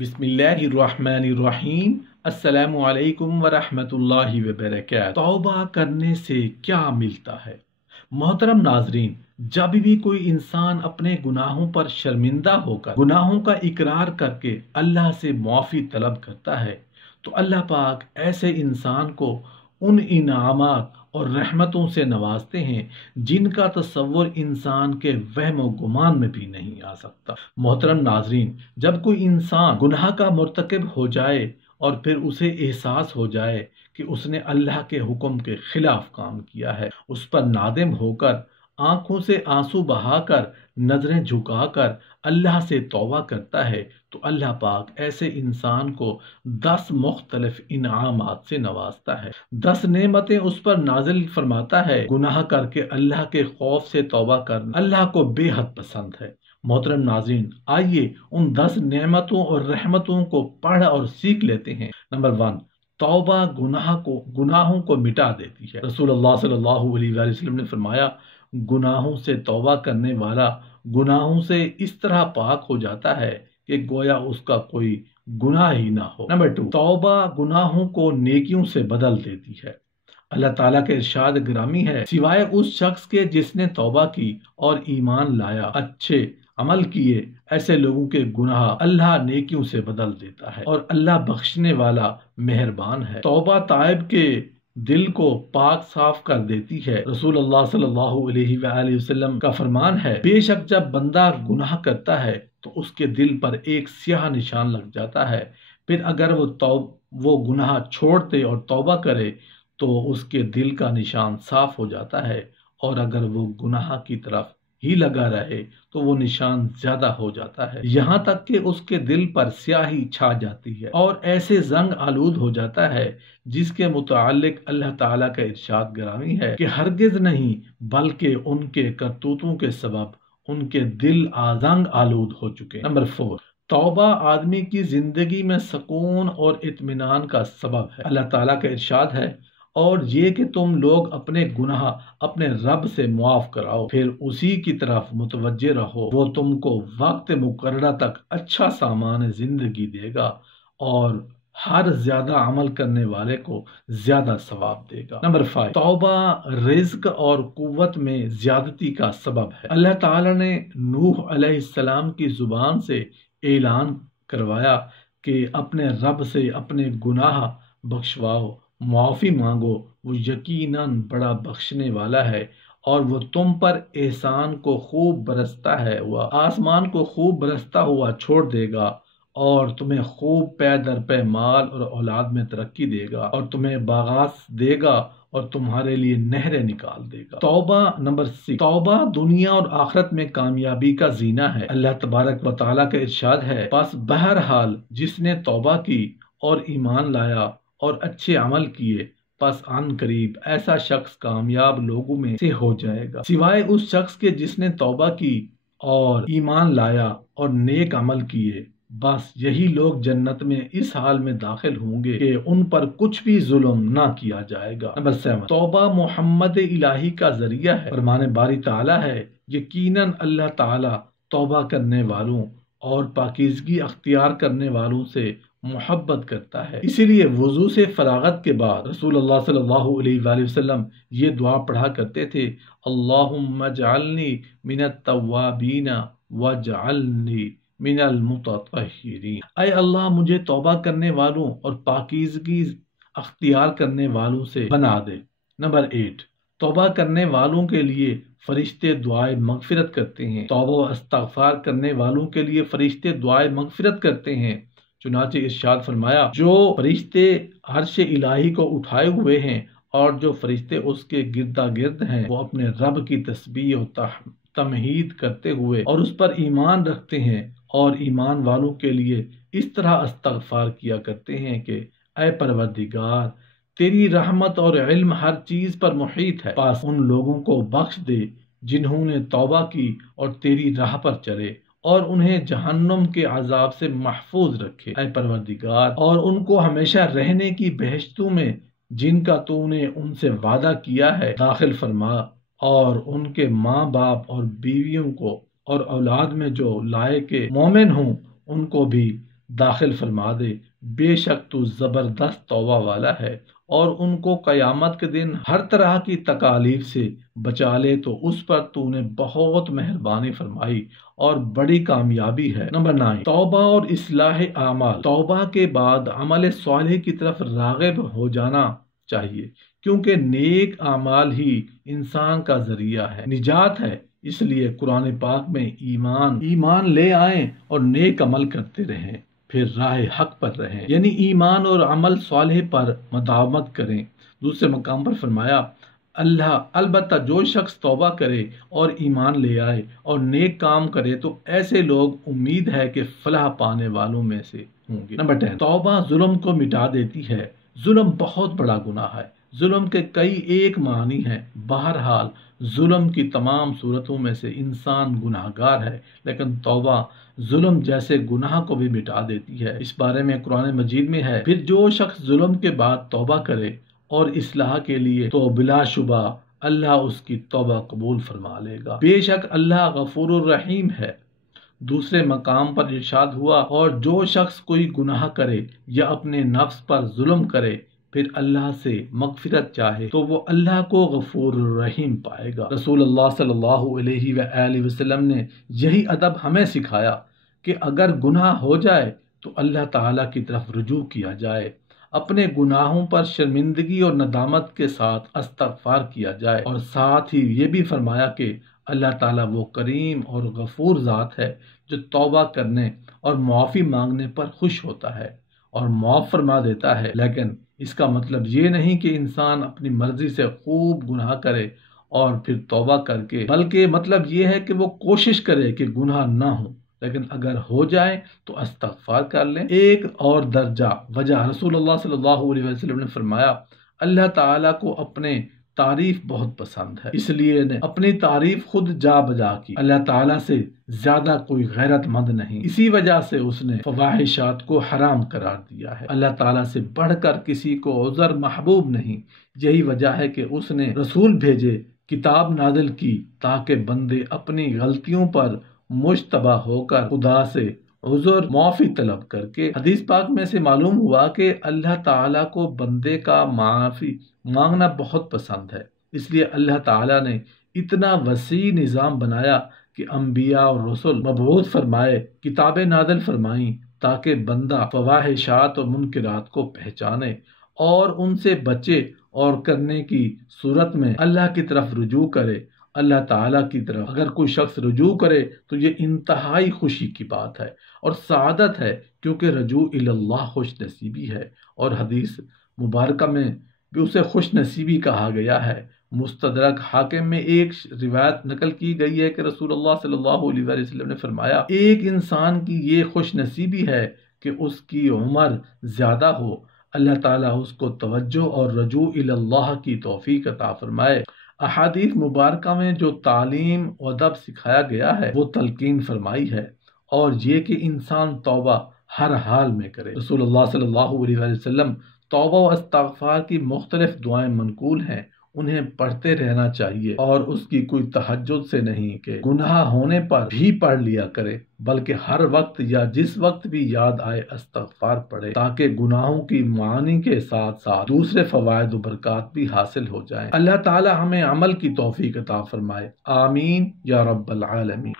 बिस्मिल्लाहिर्रहमानिर्रहीम। अस्सलामु अलैकुम वरहमतुल्लाहि वबरकातुहू। तौबा करने से क्या मिलता है? मोहतरम नाजरीन, जब भी कोई इंसान अपने गुनाहों पर शर्मिंदा होकर गुनाहों का इकरार करके अल्लाह से मुआफ़ी तलब करता है तो अल्लाह पाक ऐसे इंसान को उन इनामात और रहमतों से नवाजते हैं जिनका तसव्वुर इंसान के वहम व गुमान में भी नहीं आ सकता। मोहतरम नाजरीन, जब कोई इंसान गुनाह का मुर्तकिब हो जाए और फिर उसे एहसास हो जाए कि उसने अल्लाह के हुक्म के खिलाफ काम किया है, उस पर नादिम होकर आंखों से आंसू बहाकर नजरें झुकाकर अल्लाह से तौबा करता है तो अल्लाह पाक ऐसे इंसान को 10 मुख्तलिफ इनामात से नवाजता है। 10 नेमतें उस पर नाजिल फरमाता है। गुनाह करके अल्लाह के खौफ से तौबा करना अल्लाह को बेहद पसंद है। मोहतरम नाज़रीन, आइए उन 10 नेमतों और रहमतों को पढ़ और सीख लेते हैं। नंबर 1, तौबा गुनाहों को मिटा देती है। रसूलुल्लाह सल्लल्लाहु अलैहि वसल्लम ने फरमाया, गुनाहों से तौबा करने वाला गुनाहों से इस तरह पाक हो जाता है कि गोया उसका कोई गुनाह ही ना हो। नंबर 2, तौबा गुनाहों को नेकियों से बदल देती है। अल्लाह ताला के इरशाद ग्रामी है, सिवाय उस शख्स के जिसने तौबा की और ईमान लाया, अच्छे अमल किए, ऐसे लोगों के गुनाह अल्लाह नेकियों से बदल देता है और अल्लाह बख्शने वाला मेहरबान है। तौबा ताइब के दिल को पाक साफ कर देती है। रसूलुल्लाह सल्लल्लाहु अलैहि वसल्लम का फरमान है, बेशक जब बंदा गुनाह करता है तो उसके दिल पर एक स्याह निशान लग जाता है, फिर अगर वो गुनाह छोड़ दे और तौबा करे तो उसके दिल का निशान साफ हो जाता है, और अगर वो गुनाह की तरफ ही लगा रहे तो वो निशान ज्यादा हो जाता है, यहाँ तक कि उसके दिल पर स्याही छा जाती है और ऐसे जंग आलूद हो जाता है जिसके मुतालिक अल्लाह ताला का इरशाद ग्रामी है कि हरगिज नहीं बल्कि उनके करतूतों के सबब उनके दिल जंग आलूद हो चुके। नंबर 4, तौबा आदमी की जिंदगी में सुकून और इत्मीनान का सबब है। अल्लाह ताला का इरशाद है, और ये कि तुम लोग अपने गुनाह अपने रब से मुआफ कराओ, फिर उसी की तरफ मुतवज्जे रहो, वो तुमको वक्त मुकर्रर तक अच्छा सामान जिंदगी देगा और हर ज्यादा अमल करने वाले को ज्यादा सवाब देगा। नंबर 5, तौबा रिज्क और कुव्वत में ज्यादती का सबब है। अल्लाह ताला ने नूह अलैहिस्सलाम की जुबान से ऐलान करवाया कि अपने रब से अपने गुनाह बख्शवाओ, मुआफ़ी मांगो, वो यकीनन बड़ा बख्शने वाला है और वो तुम पर एहसान को खूब बरसता है। वह आसमान को खूब बरसता हुआ छोड़ देगा और तुम्हें खूब पै दर पै माल और औलाद में तरक्की देगा और तुम्हें बागास देगा और तुम्हारे लिए नहरें निकाल देगा। तौबा नंबर 6, तौबा दुनिया और आखिरत में कामयाबी का जीना है। अल्लाह तबारक व तआला का इरशाद है, बस बहरहाल जिसने तौबा की और ईमान लाया और अच्छे अमल किए, बस अन करीब ऐसा शख्स कामयाब लोगों में से हो जाएगा, सिवाय उस शख्स के जिसने तौबा की और ईमान लाया और नेक अमल किए। बस यही लोग जन्नत में इस हाल में दाखिल होंगे कि उन पर कुछ भी जुल्म ना किया जाएगा। नंबर 7, तौबा मोहम्मद इलाही का जरिया है। फरमाने बारी ताला है, यकीनन अल्लाह ताला तौबा करने वालों और पाकीज़गी अख्तियार करने वालों से मोहब्बत करता है। इसीलिए वुजू से फरागत के बाद रसूलुल्लाह सल्लल्लाहु अलैहि वसल्लम ये दुआ पढ़ा करते थे, अल्लाहुम्मा जअलनी मिनत तव्वाबीना वजअलनी मिनल मुतत्तहिरीन। ऐ अल्लाह, मुझे तौबा करने वालों और पाकीज़गी अख्तियार करने वालों से बना दे। नंबर 8, तौबा करने वालों के लिए फरिश्ते दुआए मगफिरत करते हैं। तौबा व इस्तिग़फ़ार करने वालों के लिए फरिश्ते दुआए मगफिरत करते हैं। चुनाचे इरशाद फरमाया, जो फरिश्ते अर्श इलाही को उठाए हुए हैं और जो फरिश्ते उसके गिरदा गिर्द हैं, वो अपने रब की तस्बीह और तमहीद करते हुए और उस पर ईमान रखते हैं और ईमान वालों के लिए इस तरह इस्तिग़फ़ार किया करते हैं कि ऐ परवरदिगार, तेरी रहमत और इल्म हर चीज पर मुहीत है, पास उन लोगों को बख्श दे जिन्होंने तौबा की और तेरी राह पर चले, और उन्हें जहन्नुम के अजाब से महफूज रखे ऐ परवरदिगार, और उनको हमेशा रहने की बहश्तों में जिनका तूने उनसे वादा किया है दाखिल फरमा, और उनके माँ बाप और बीवियों को और औलाद में जो लाए के मोमिन हों उनको भी داخل فرما دے، بے شک تو زبردست توبہ والا ہے، اور ان کو قیامت کے دن ہر طرح کی تکالیف سے بچا لے تو اس پر تو نے بہت مہربانی فرمائی اور بڑی کامیابی ہے۔ نمبر 9، توبہ اور اصلاح اعمال۔ توبہ کے بعد عمل صالح کی طرف راغب ہو جانا چاہیے، کیونکہ نیک اعمال ہی انسان کا ذریعہ ہے، نجات ہے۔ اس لیے قرآن پاک میں ایمان لے آئیں اور نیک عمل کرتے رہیں، پھر راہ حق پر رہیں، یعنی ایمان اور عمل صالح پر مداومت کریں۔ دوسرے مقام پر فرمایا، البتہ جو شخص توبہ کرے اور ایمان لے آئے اور نیک کام کرے تو ایسے لوگ امید ہے کہ فلاح پانے والوں میں سے ہوں گے۔ نمبر 10، توبہ ظلم کو مٹا دیتی ہے۔ ظلم بہت بڑا گناہ ہے۔ ظلم کے کئی ایک معنی ہیں۔ بہرحال ظلم کی تمام صورتوں میں سے انسان گناہ گار ہے، لیکن توبہ ظلم جیسے گناہ کو بھی مٹا دیتی ہے۔ اس بارے میں قرآن مجید میں ہے، پھر جو شخص ظلم کے بعد توبہ کرے اور اصلاح کے لیے تو بلا شبہ اللہ اس کی توبہ قبول فرما لے گا، بے شک اللہ غفور الرحیم ہے۔ دوسرے مقام پر ارشاد ہوا، اور جو شخص کوئی گناہ کرے یا اپنے نفس پر ظلم کرے پھر اللہ سے مغفرت چاہے تو وہ اللہ کو غفور الرحیم پائے گا۔ رسول اللہ صلی اللہ علیہ وآلہ وسلم نے یہی ادب ہمیں سکھایا کہ اگر گناہ ہو جائے تو اللہ تعالیٰ کی طرف رجوع کیا جائے، اپنے گناہوں پر شرمندگی اور ندامت کے ساتھ استغفار کیا جائے، اور ساتھ ہی یہ بھی فرمایا کہ اللہ تعالیٰ وہ کریم اور غفور ذات ہے جو توبہ کرنے اور معافی مانگنے پر خوش ہوتا ہے اور معاف فرما دیتا ہے۔ لیکن اس کا مطلب یہ نہیں کہ انسان اپنی مرضی سے خوب گناہ کرے اور پھر توبہ کر کے، بلکہ مطلب یہ ہے کہ وہ کوشش کرے کہ گناہ نہ ہو، لیکن اگر ہو جائے تو استغفار کر لیں۔ ایک اور درجہ وجہ، رسول اللہ صلی اللہ علیہ وسلم نے فرمایا، اللہ تعالیٰ کو اپنے تعریف بہت پسند ہے، اس لیے نے اپنی تعریف خود جا بجا کی۔ اللہ تعالیٰ سے زیادہ کوئی غیرت مند نہیں، اسی وجہ سے اس نے فواحشات کو حرام قرار دیا ہے۔ اللہ تعالیٰ سے بڑھ کر کسی کو عذر محبوب نہیں، یہی وجہ ہے کہ اس نے رسول بھیجے، کتاب نازل کی، تاکہ بندے اپنی غلطیوں پر مشتبہ ہو کر خدا سے عذر معافی طلب کر کے۔ حدیث پاک میں سے معلوم ہوا کہ اللہ تعالیٰ کو بندے کا معافی مانگنا بہت پسند ہے، اس لیے اللہ تعالیٰ نے اتنا وسیع نظام بنایا کہ انبیاء اور رسول مبعوث فرمائے، کتابیں نازل فرمائیں، تاکہ بندہ فواحشات اور منکرات کو پہچانے اور ان سے بچے، اور کرنے کی صورت میں اللہ کی طرف رجوع کرے۔ اللہ تعالیٰ کی طرف اگر کوئی شخص رجوع کرے تو یہ انتہائی خوشی کی بات ہے اور سعادت ہے، کیونکہ رجوع اللہ خوش نصیبی ہے، اور حدیث مبارکہ میں بھی اسے خوش نصیبی کہا گیا ہے۔ مستدرک حاکم میں ایک روایت نقل کی گئی ہے کہ رسول اللہ صلی اللہ علیہ وسلم نے فرمایا، ایک انسان کی یہ خوش نصیبی ہے کہ اس کی عمر زیادہ ہو، اللہ تعالیٰ اس کو توجہ اور رجوع اللہ کی توفیق عطا فرمائے۔ احادیث مبارکہ میں جو تعلیم و ادب سکھایا گیا ہے وہ تلقین فرمائی ہے، اور یہ کہ انسان توبہ ہر حال میں کرے۔ رسول اللہ صلی اللہ علیہ وسلم توبہ و استغفار کی مختلف دعائیں منقول ہیں، انہیں پڑھتے رہنا چاہیے، اور اس کی کوئی تہجد سے نہیں کہ گناہ ہونے پر بھی پڑھ لیا کرے، بلکہ ہر وقت یا جس وقت بھی یاد آئے استغفار پڑھے، تاکہ گناہوں کی معانی کے ساتھ ساتھ دوسرے فوائد و برکات بھی حاصل ہو جائیں۔ اللہ تعالی ہمیں عمل کی توفیق عطا فرمائے، آمین یا رب العالمین۔